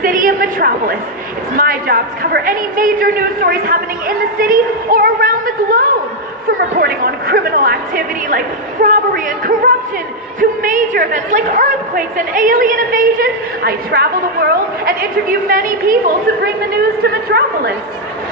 city of Metropolis. It's my job to cover any major news stories happening in the city or around the globe. From reporting on criminal activity like robbery and corruption to major events like earthquakes and alien invasions, I travel the world and interview many people to bring the news to Metropolis.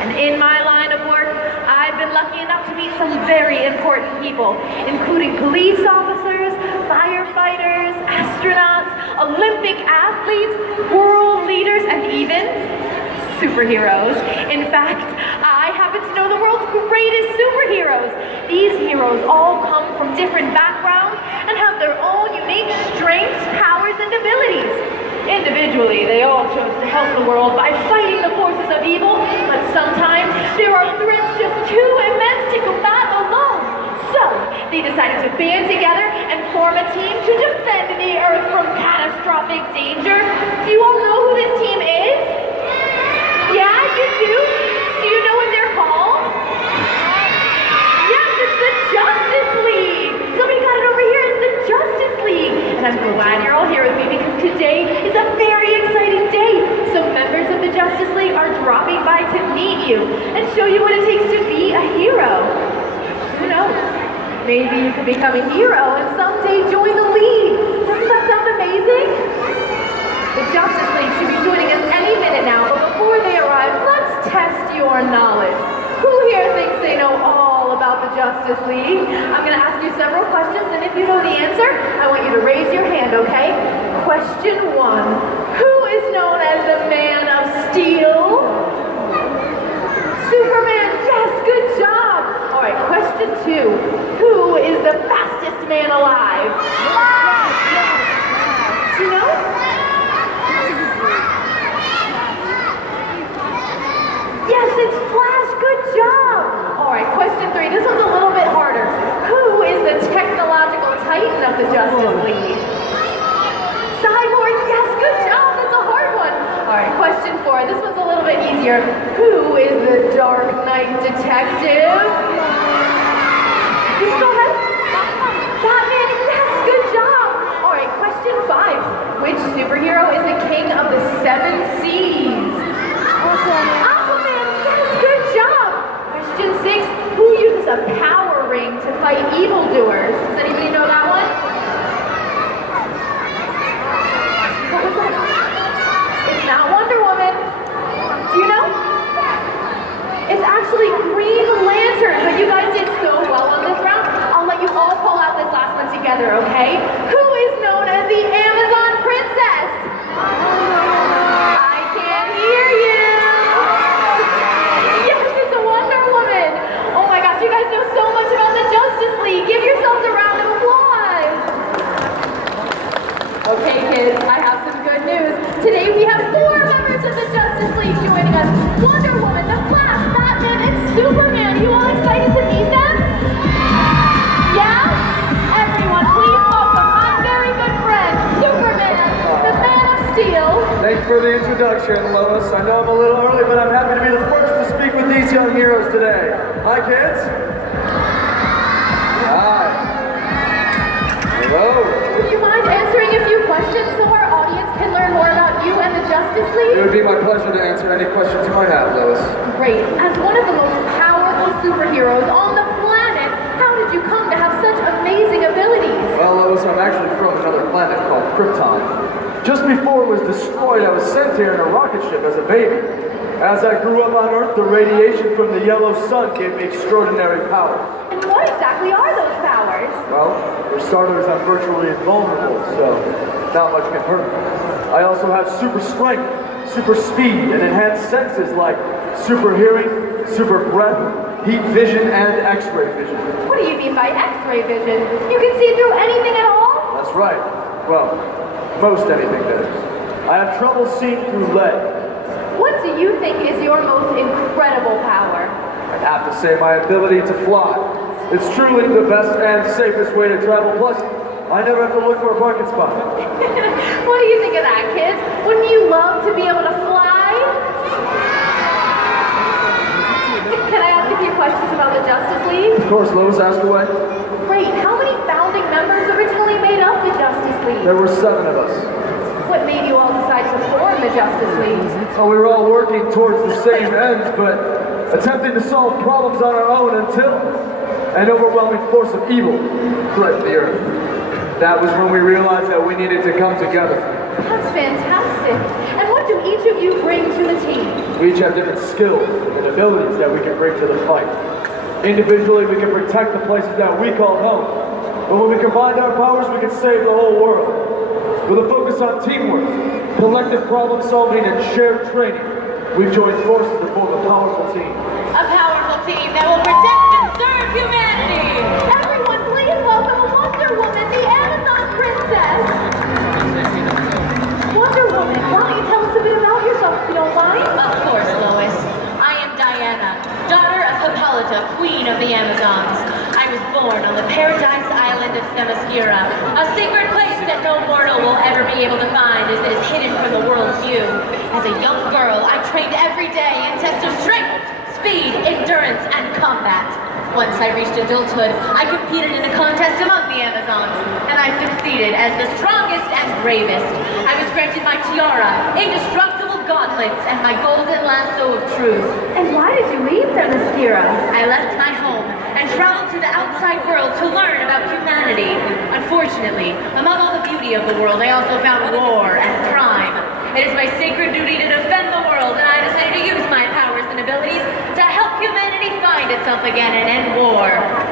And in my line of work, I've been lucky enough to meet some very important people, including police officers, firefighters, astronauts, Olympic athletes, world leaders, and even superheroes. In fact, I happen to know the world's greatest superheroes. These heroes all come from different backgrounds and have their own unique strengths, powers, and abilities. Individually, they all chose to help the world by fighting the forces of evil, but sometimes there are threats just too immense to combat alone. So, they decided to band together and form a team to defend the Earth from catastrophic danger. Do you all know who this team is? Yeah, you do? Do you know what they're called? Yes, it's the Justice League! Somebody got it over here, it's the Justice League! And I'm glad you're all here with me because today is a very exciting day. Some members of the Justice League are dropping by to meet you and show you what it takes to be a hero. Who knows? Maybe you could become a hero and someday join the League. Doesn't that sound amazing? The Justice League should be joining us any minute now, but before they arrive, let's test your knowledge. Who here thinks they know all about the Justice League? I'm going to ask you several questions, and if you know the answer, I want you to raise your hand, okay? Question 1. Who is known as the Man of Steel? Superman, yes, good job. All right, question 2. Who is the fastest man alive? Do you know? Yes, it's Flash, good job! All right, question 3, this one's a little bit harder. Who is the technological titan of the Justice League? Cyborg, yes, good job, that's a hard one. All right, question 4, this one's a little bit easier. Who is the Dark Knight detective? Go ahead. Batman, yes, good job! All right, question 5, which superhero is the king of the 7 seas? Aquaman, yes, good job! Question 6, who uses a power ring to fight evildoers? Does anybody know that one? What was that? It's not Wonder Woman. Do you know? It's actually Green Lantern, but you guys did so well on this round. I'll let you all pull out this last one together, okay? Who is known as the Amazon Princess? I can't hear you. Yes, it's a Wonder Woman. Oh my gosh, you guys know so much about the Justice League. Give yourselves a round of applause. Okay, kids, I have some good news. Today we have 4 members of the Justice League joining us. Wonder Woman, the Flash, Batman, and Superman. Are you all excited to meet them? Yeah? Everyone, please welcome my very good friend, Superman, the Man of Steel. Thanks for the introduction, Lois. I know I'm a little early, but I'm happy to be the first to speak with these young heroes today. Hi, kids. Hi. Hello. Would you mind answering a few questions so our audience can learn more about you and the Justice League? It would be my pleasure to answer any questions you might have, Lois. Great. As one of the most powerful superheroes on the planet, how did you come to have such amazing abilities? Well, Lois, I'm actually from another planet called Krypton. Just before it was destroyed, I was sent here in a rocket ship as a baby. As I grew up on Earth, the radiation from the yellow sun gave me extraordinary powers. And what exactly are those powers? Well, for starters, I'm virtually invulnerable, so not much can hurt me. I also have super strength, super speed, and enhanced senses like super hearing, super breath, heat vision, and X-ray vision. What do you mean by X-ray vision? You can see through anything at all? That's right. Well, most anything that is. I have trouble seeing through lead. What do you think is your most incredible power? I'd have to say my ability to fly. It's truly the best and safest way to travel, plus I never have to look for a parking spot. What do you think of that, kids? Wouldn't you love to be able to fly? Can I ask a few questions about the Justice League? Of course, Lois, ask away. Great. How many founding members originally made up the Justice League? There were 7 of us. What made you all decide to form the Justice League? Well, we were all working towards the same ends, but attempting to solve problems on our own until an overwhelming force of evil threatened the Earth. That was when we realized that we needed to come together. That's fantastic. And what do each of you bring to the team? We each have different skills and abilities that we can bring to the fight. Individually, we can protect the places that we call home. But when we combine our powers, we can save the whole world. With a focus on teamwork, collective problem solving, and shared training, we've joined forces to form a powerful team. A powerful team that will protect and serve humanity! Everyone, please welcome Wonder Woman, the Amazon Princess! Wonder Woman, why don't you tell us a bit about yourself if you don't mind? Of course, Lois. I am Diana, daughter of Hippolyta, Queen of the Amazons. I was born on the paradise island of Themyscira, a sacred place that no mortal will ever be able to find as it is hidden from the world's view. As a young girl, I trained every day in tests of strength, speed, endurance, and combat. Once I reached adulthood, I competed in a contest among the Amazons, and I succeeded as the strongest and bravest. I was granted my tiara, indestructible gauntlets, and my golden lasso of truth. And why did you leave Themyscira? I left my home and traveled to the outside world to learn about humanity. Unfortunately, among all the beauty of the world, I also found war and crime. It is my sacred duty to defend the world, and I decided to use my powers and abilities to help humanity find itself again and end war.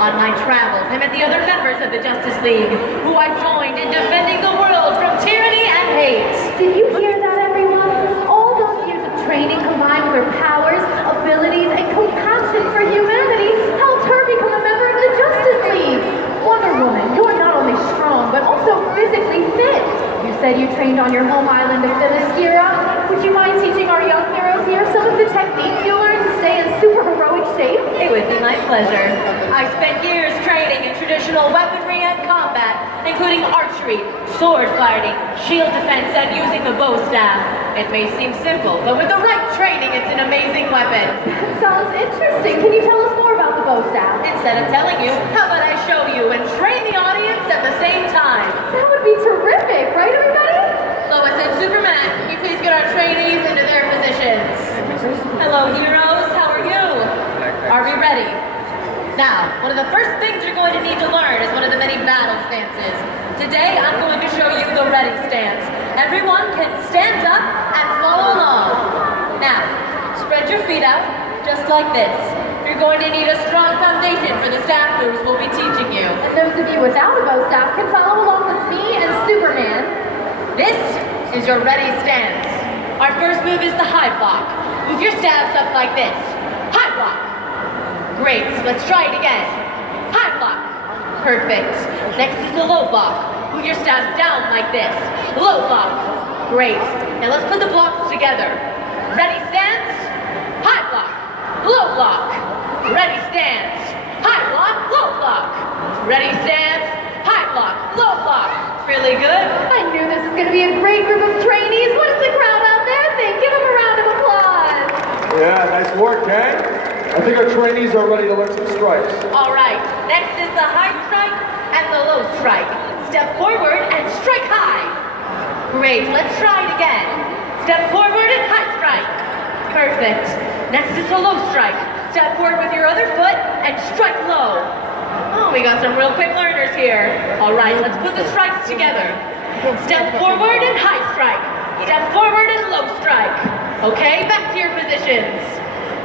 On my travels, I met the other members of the Justice League, who I joined in defending the world from tyranny and hate. Did you hear that, everyone? All those years of training combined with her powers, abilities, and compassion for humanity helped her become a member of the Justice League. Wonder Woman, you're not only strong, but also physically fit. You said you trained on your home island of Themyscira. Would you mind teaching our young heroes here some of the techniques you learned to stay in super heroic shape? It would be my pleasure. I spent years training in traditional weaponry and combat, including archery, sword fighting, shield defense, and using the bow staff. It may seem simple, but with the right training, it's an amazing weapon. That sounds interesting. Can you tell us more about the bow staff? Instead of telling you, how about I show you and train the audience at the same time? That would be terrific, right, everybody? Lois and Superman, can you please get our trainees into their positions? Hello, heroes. How are you? Are we ready? Now, one of the first things you're going to need to learn is one of the many battle stances. Today, I'm going to show you the ready stance. Everyone can stand up and follow along. Now, spread your feet out, just like this. You're going to need a strong foundation for the staff moves we'll be teaching you. And those of you without a bow staff can follow along with me and Superman. This is your ready stance. Our first move is the high block. Move your stabs up like this. High block. Great, let's try it again. High block. Perfect. Next is the low block. Move your stabs down like this. Low block. Great. Now let's put the blocks together. Ready stance. High block. Low block. Ready stance. High block. Low block. Ready stance. High block. Low block. Really good. I knew this was going to be a great group of trainees. What does the crowd out there think? Give them a round of applause. Yeah, nice work, gang. I think our trainees are ready to learn some strikes. All right. Next is the high strike and the low strike. Step forward and strike high. Great. Let's try it again. Step forward and high strike. Perfect. Next is the low strike. Step forward with your other foot and strike low. Oh, we got some real quick learners here. All right, let's put the strikes together. Step forward and high strike. Step forward and low strike. Okay, back to your positions.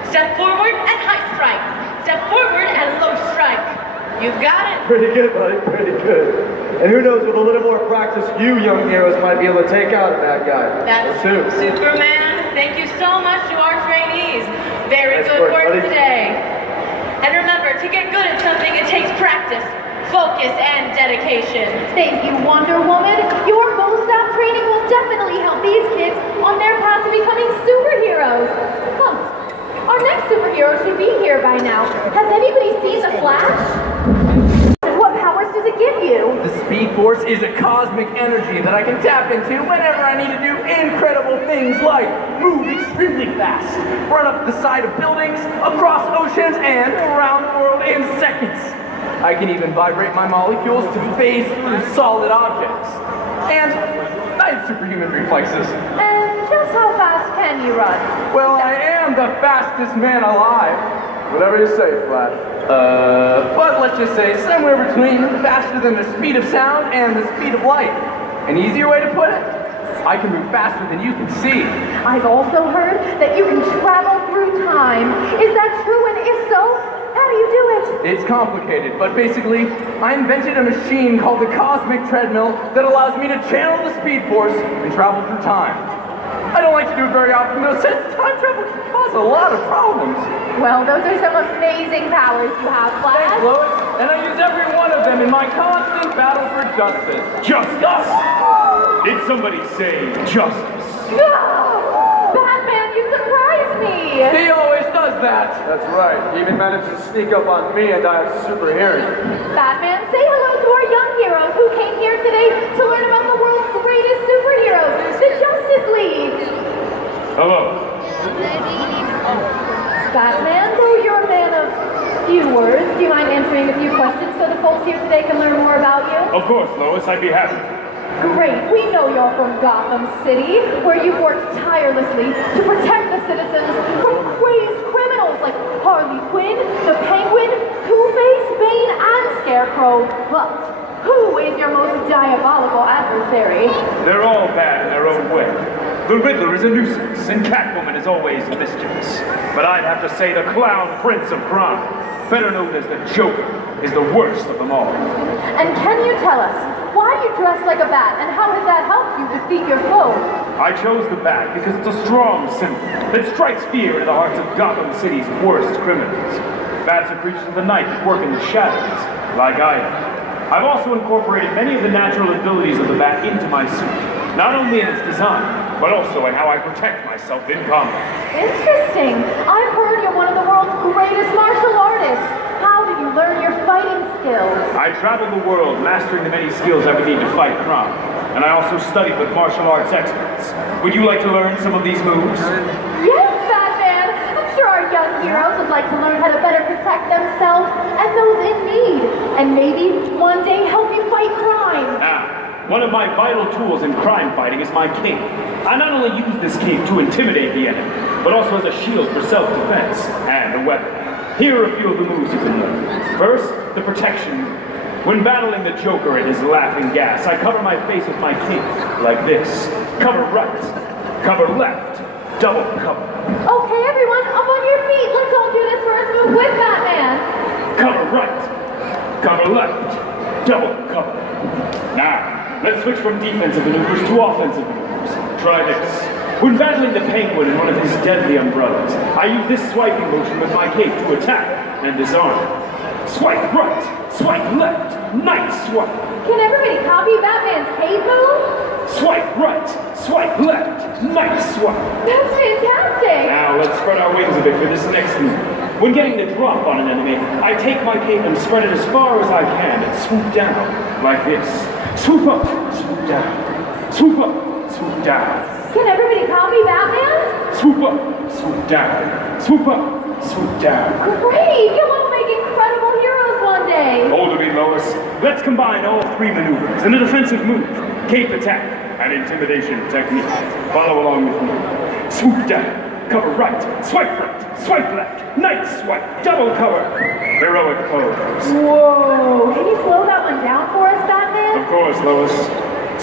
Step forward and high strike. Step forward and low strike. You've got it. Pretty good, buddy, pretty good. And who knows, with a little more practice, you young heroes might be able to take out a bad guy. That's Or two. Superman. Thank you so much to our trainees. Very Nice good work, work buddy. today. And remember, to get good at something, it takes practice, focus, and dedication. Thank you, Wonder Woman. Your bow staff training will definitely help these kids on their path to becoming superheroes. Come, our next superhero should be here by now. Has anybody seen the Flash? What powers does it give you? The Speed Force is a cosmic energy that I can tap into whenever I need to do incredible things like move extremely fast, run up the side of buildings, across oceans, and around the world in seconds. I can even vibrate my molecules to phase through solid objects. And I have superhuman reflexes. And just how me run. Well, I am the fastest man alive. Whatever you say, Flash. But let's just say somewhere between faster than the speed of sound and the speed of light. An easier way to put it? I can move faster than you can see. I've also heard that you can travel through time. Is that true? And if so, how do you do it? It's complicated, but basically, I invented a machine called the Cosmic Treadmill that allows me to channel the Speed Force and travel through time. I don't like to do it very often, though, since time travel can cause a lot of problems. Well, those are some amazing powers you have, Flash. Thanks, Lois, and I use every one of them in my constant battle for justice. Justice? Did somebody say justice? No! Batman, you surprised me! He always does that. That's right. He even managed to sneak up on me and I have super hearing. Batman, say hello to our young heroes who came here today to learn about the world's greatest superheroes, the Justice League. Hello. Batman, though you're a man of few words, do you mind answering a few questions so the folks here today can learn more about you? Of course, Lois, I'd be happy. Great, we know you're from Gotham City, where you've worked tirelessly to protect the citizens from crazed criminals like Harley Quinn, the Penguin, Two-Face, Bane, and Scarecrow. But who is your most diabolical adversary? They're all bad in their own way. The Riddler is a nuisance, and Catwoman is always mischievous. But I'd have to say the Clown Prince of Crime, better known as the Joker, is the worst of them all. And can you tell us, why you dress like a bat, and how has that helped you defeat your foe? I chose the bat because it's a strong symbol that strikes fear into the hearts of Gotham City's worst criminals. Bats are creatures of the night that work in the shadows, like I am. I've also incorporated many of the natural abilities of the bat into my suit, not only in its design, but also in how I protect myself in combat. Interesting. I've heard you're one of the world's greatest martial artists. How did you learn your fighting skills? I traveled the world mastering the many skills I would need to fight crime, and I also studied with martial arts experts. Would you like to learn some of these moves? Yes, Batman! I'm sure our young heroes would like to learn how to better protect themselves and those in need, and maybe one day help you fight crime. One of my vital tools in crime fighting is my cape. I not only use this cape to intimidate the enemy, but also as a shield for self-defense and a weapon. Here are a few of the moves you can learn. First, the protection move. When battling the Joker and his laughing gas, I cover my face with my cape, like this. Cover right, cover left, double cover. Okay, everyone, up on your feet. Let's all do this first move with Batman. Cover right, cover left, double cover. Now, let's switch from defensive maneuvers to offensive maneuvers. Try this. When battling the Penguin in one of his deadly umbrellas, I use this swiping motion with my cape to attack and disarm. Swipe right, swipe left, nice swipe. Can everybody copy Batman's cape move? Swipe right, swipe left, nice swipe. That's fantastic. Now let's spread our wings a bit for this next move. When getting the drop on an enemy, I take my cape and spread it as far as I can and swoop down, like this. Swoop up, swoop down. Swoop up, swoop down. Can everybody copy Batman? Swoop up, swoop down. Swoop up, swoop down. Great! You'll all make incredible heroes one day. Hold to me, Lois. Let's combine all three maneuvers in a defensive move, cape attack, and intimidation technique. Follow along with me. Swoop down, cover right, swipe left, nice swipe, double cover, heroic pose. Whoa! Can you slow that one down for us, Batman? Of course, Lois.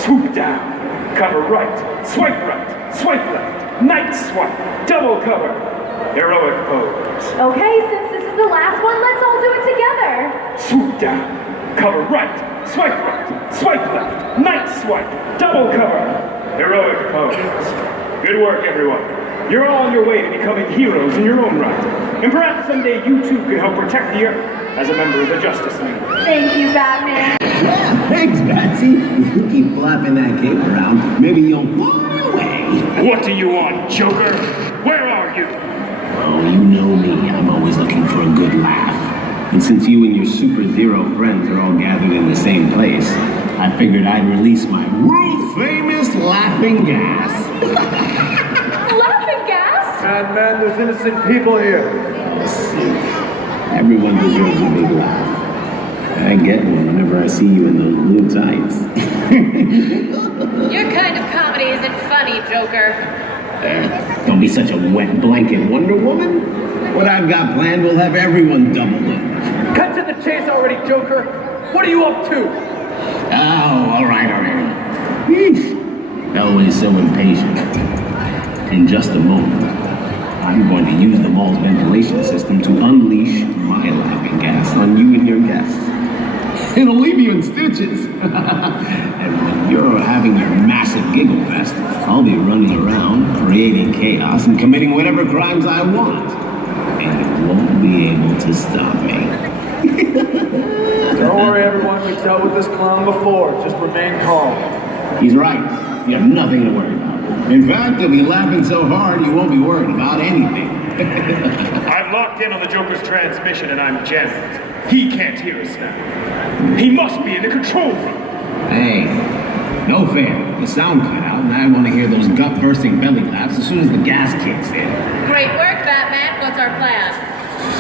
Swoop down, cover right, swipe left, nice swipe, double cover, heroic pose. Okay, since this is the last one, let's all do it together. Swoop down, cover right, swipe left, nice swipe, double cover, heroic pose. Good work, everyone. You're all on your way to becoming heroes in your own right. And perhaps someday you too can help protect the Earth as a member of the Justice League. Thank you, Batman. Yeah, thanks, Patsy. You keep flapping that cape around, maybe you'll fly away. What do you want, Joker? Where are you? Oh, you know me. I'm always looking for a good laugh. And since you and your super-zero friends are all gathered in the same place, I figured I'd release my world-famous laughing gas. Laughing gas? Man, there's innocent people here. Everyone deserves a big laugh. I get one whenever I see you in those blue tights. Your kind of comedy isn't funny, Joker. Don't be such a wet blanket, Wonder Woman. What I've got planned will have everyone doubled up. Cut to the chase already, Joker. What are you up to? Oh, all right. Yeesh. Always so impatient. In just a moment, I'm going to use the mall's ventilation system to unleash my laughing gas on you and your guests. It'll leave you in stitches. And when you're having your massive giggle fest, I'll be running around, creating chaos and committing whatever crimes I want. And you won't be able to stop me. Don't worry, everyone. We've dealt with this clown before. Just remain calm. He's right. You have nothing to worry about. In fact, you'll be laughing so hard you won't be worried about anything. I'm locked in on the Joker's transmission and I'm jammed. He can't hear us now. He must be in the control room. Hey, no fair. The sound cut out, and I want to hear those gut-bursting belly laughs as soon as the gas kicks in. Great work, Batman. What's our plan?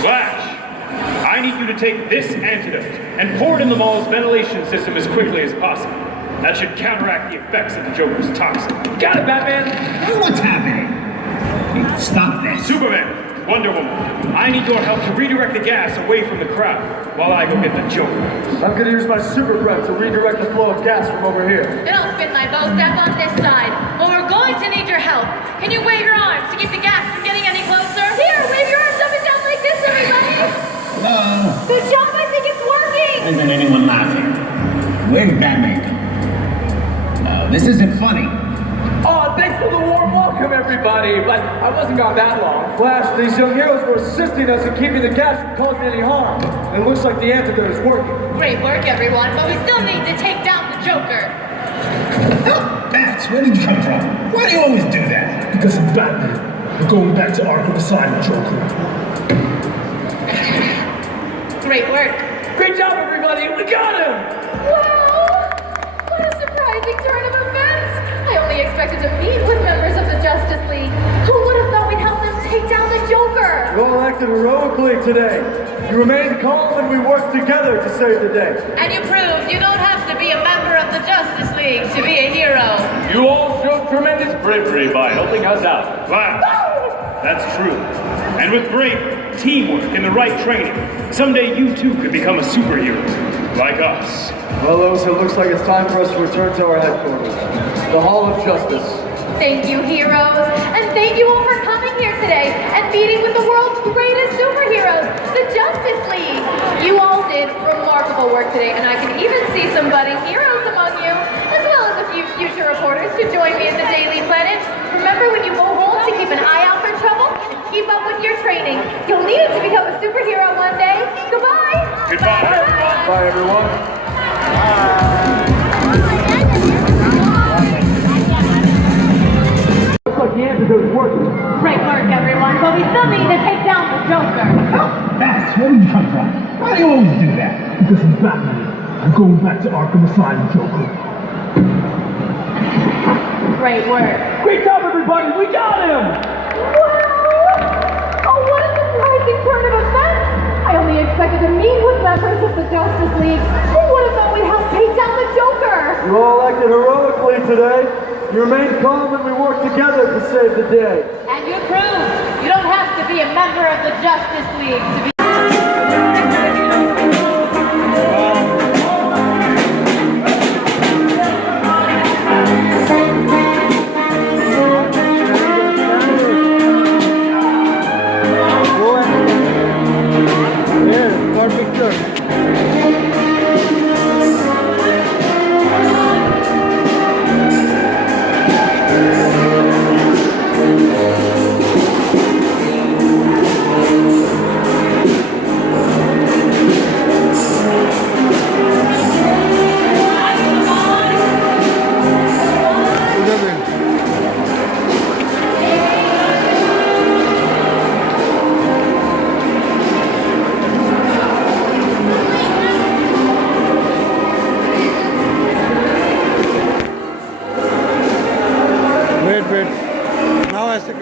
Flash, I need you to take this antidote and pour it in the mall's ventilation system as quickly as possible. That should counteract the effects of the Joker's toxin. Got it, Batman. What's happening? Hey, stop this. Superman, Wonder Woman, I need your help to redirect the gas away from the crowd while I go get the Joker. I'm gonna use my super breath to redirect the flow of gas from over here. It'll spin my bow staff on this side. Well, we're going to need your help. Can you wave your arms to keep the gas from getting any closer? Here, wave your arms up and down like this, everybody. Hello? Good job, I think it's working. Isn't anyone laughing? Where's Batman? No, this isn't funny. Oh, thanks for the warm welcome, everybody. But I wasn't gone that long. Flash, these young heroes were assisting us in keeping the gas from causing any harm. And it looks like the antidote is working. Great work, everyone. But we still need to take down the Joker. Bats, where did you come from? Why do you always do that? Because I'm Batman. We're going back to Arkham Asylum, Joker. Great work. Great job, everybody. We got him. Wow! What a surprising turn of events! I only expected to meet with members of the Justice League. Who would have thought we'd help them take down the Joker? You all acted heroically today. You remained calm and we worked together to save the day. And you proved you don't have to be a member of the Justice League to be a hero. You all showed tremendous bravery by helping us out. Wow, that's true. And with bravery, teamwork, and the right training, someday you too could become a superhero, like us. Well, Lois, it looks like it's time for us to return to our headquarters, the Hall of Justice. Thank you, heroes, and thank you all for coming here today and meeting with the world's greatest superheroes, the Justice League. You all did remarkable work today, and I can even see some budding heroes among you, as well as a few future reporters to join me in the Daily Planet. Remember when you go home to keep an eye out for trouble and keep up with your training. You'll need it to become a superhero one day. Goodbye. Goodbye, everyone. Bye, everyone. Looks like the antidote is working. Great work, everyone, but we still need to take down the Joker. Bats, where did you come from? Why do you always do that? Because I'm Batman. I'm going back to Arkham Asylum, Joker. Great work. Great job, everybody. We got him. Wow! Oh, what a surprising turn of events! I only expected to meet with members of the Justice League. Who would have thought we'd help take down the Joker? You all acted heroically today. You remained calm and we worked together to save the day. And you proved you don't have to be a member of the Justice League to be Wait. Now I have to go.